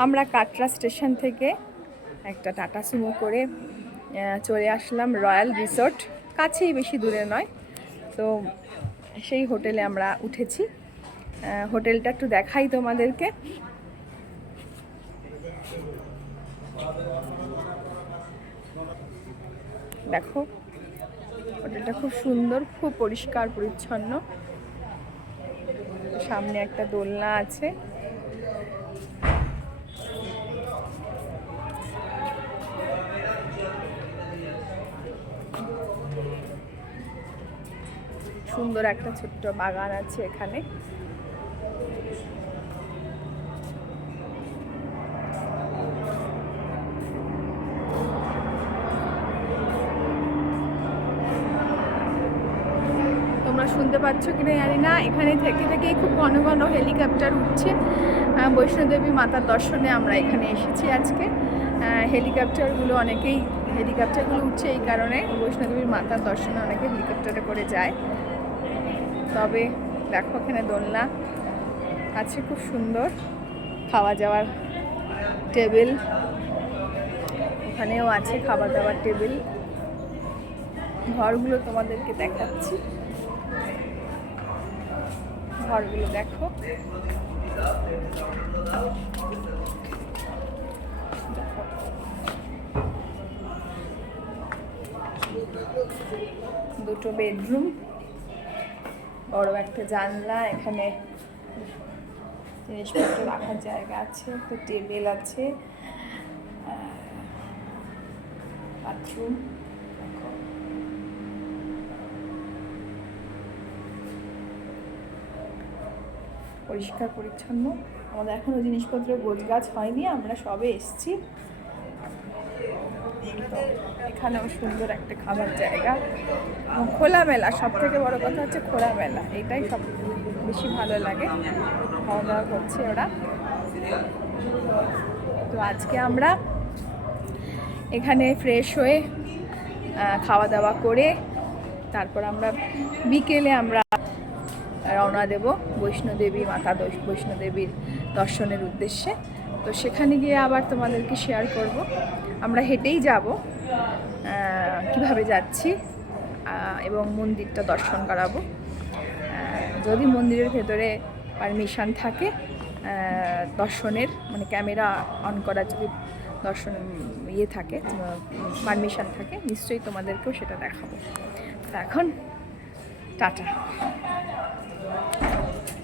আমরা কাটরা স্টেশন থেকে একটা টাটা সুমো করে চলে আসলাম রয়্যাল রিসোর্ট, কাছেই, বেশি দূরে নয়। তো সেই হোটেলে আমরা উঠেছি। হোটেলটা একটু দেখাই তোমাদেরকে। দেখো, হোটেলটা খুব সুন্দর, খুব পরিষ্কার পরিচ্ছন্ন। সামনে একটা দোলনা আছে। সুন্দর একটা ছোট্ট বাগান আছে এখানে। তোমরা শুনতে পাচ্ছ কিনা জানি না, এখানে থেকে থেকেই খুব ঘন ঘন হেলিকপ্টার উঠছে। বৈষ্ণোদেবী মাতার দর্শনে আমরা এখানে এসেছি আজকে। হেলিকপ্টারগুলো উঠছে এই কারণে, বৈষ্ণোদেবীর মাতার দর্শনে অনেকে হেলিকপ্টারে করে যায়। তবে দেখো, এখানে দোলনা আছে খুব সুন্দর, খাওয়া যাওয়ার টেবিল, ওখানেও আছে খাবার দাবার টেবিল। ঘরগুলো তোমাদেরকে দেখাচ্ছি, ঘরগুলো দেখো। দুটো বেডরুম, বড় একটা জানলা, এখানে জিনিসপত্র রাখার জায়গা আছে, একটা টেবিল আছে, বাথরুম। পরিষ্কার পরিচ্ছন্ন। আমাদের এখনো জিনিসপত্র গোছগাছ হয়নি, আমরা সবে এসছি। এখানেও সুন্দর একটা খাবার জায়গা, খোলামেলা। সব থেকে বড় কথা হচ্ছে খোলামেলা, এটাই সব বেশি ভালো লাগে। খাওয়া দাওয়া করছে ওরা। তো আজকে আমরা এখানে ফ্রেশ হয়ে খাওয়া দাওয়া করে তারপর আমরা বিকেলে আমরা রওনা দেব বৈষ্ণোদেবীর দর্শনের উদ্দেশ্যে। তো সেখানে গিয়ে আবার তোমাদেরকে শেয়ার করব। আমরা হেঁটেই যাব, কিভাবে যাচ্ছি, এবং মন্দিরটা দর্শন করাবো। যদি মন্দিরের ভেতরে পারমিশন থাকে দর্শনের, মানে ক্যামেরা অন করা যদি দর্শন থাকে, পারমিশন থাকে, নিশ্চয়ই তোমাদেরকেও সেটা দেখাবো। তো এখন টাটা।